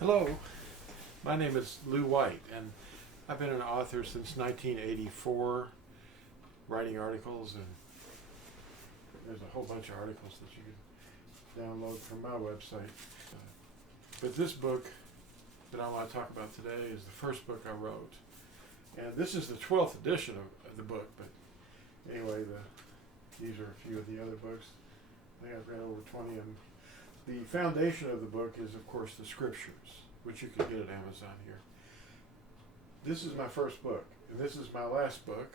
Hello, my name is Lew White, and I've been an author since 1984, writing articles, and there's a whole bunch of articles that you can download from my website. But this book that I want to talk about today is the first book I wrote, and this is the 12th edition of the book, but anyway, these are a few of the other books. I think I've read over 20 of them. The foundation of the book is, of course, the scriptures, which you can get at Amazon here. This is my first book, and this is my last book,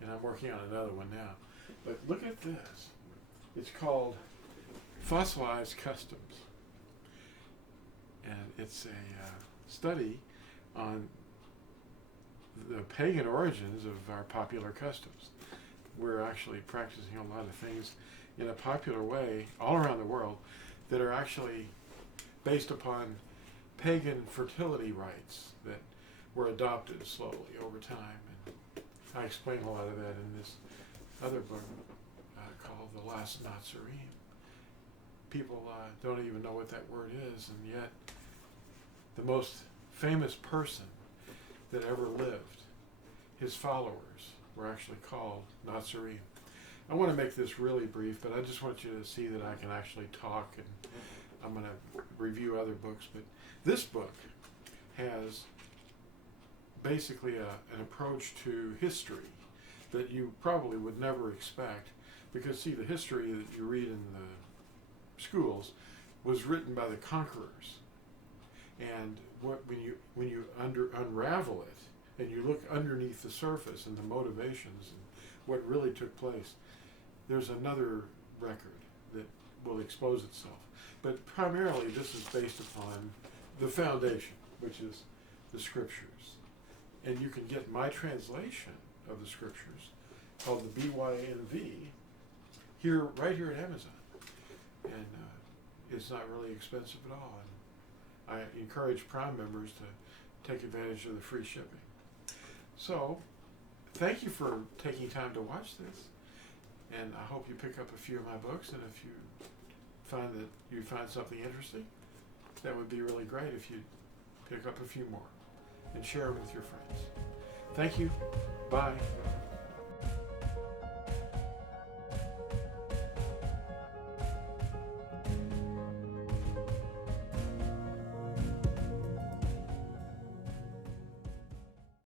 and I'm working on another one now. But look at this. It's called Fossilized Customs, and it's a study on the pagan origins of our popular customs. We're actually practicing a lot of things in a popular way all around the world that are actually based upon pagan fertility rites that were adopted slowly over time. And I explain a lot of that in this other book called The Last Nazarene. People don't even know what that word is, and yet the most famous person that ever lived, his followers were actually called Nazarene. I want to make this really brief, but I just want you to see that I can actually talk, and I'm going to review other books. But this book has basically an approach to history that you probably would never expect, because see, the history that you read in the schools was written by the conquerors, and when you unravel it and you look underneath the surface and the motivations and what really took place, there's another record that will expose itself. But primarily this is based upon the foundation, which is the scriptures. And you can get my translation of the scriptures called the BYNV right here at Amazon. And it's not really expensive at all. And I encourage Prime members to take advantage of the free shipping. So, thank you for taking time to watch this. And I hope you pick up a few of my books, and if you find something interesting, that would be really great if you pick up a few more and share them with your friends. Thank you. Bye.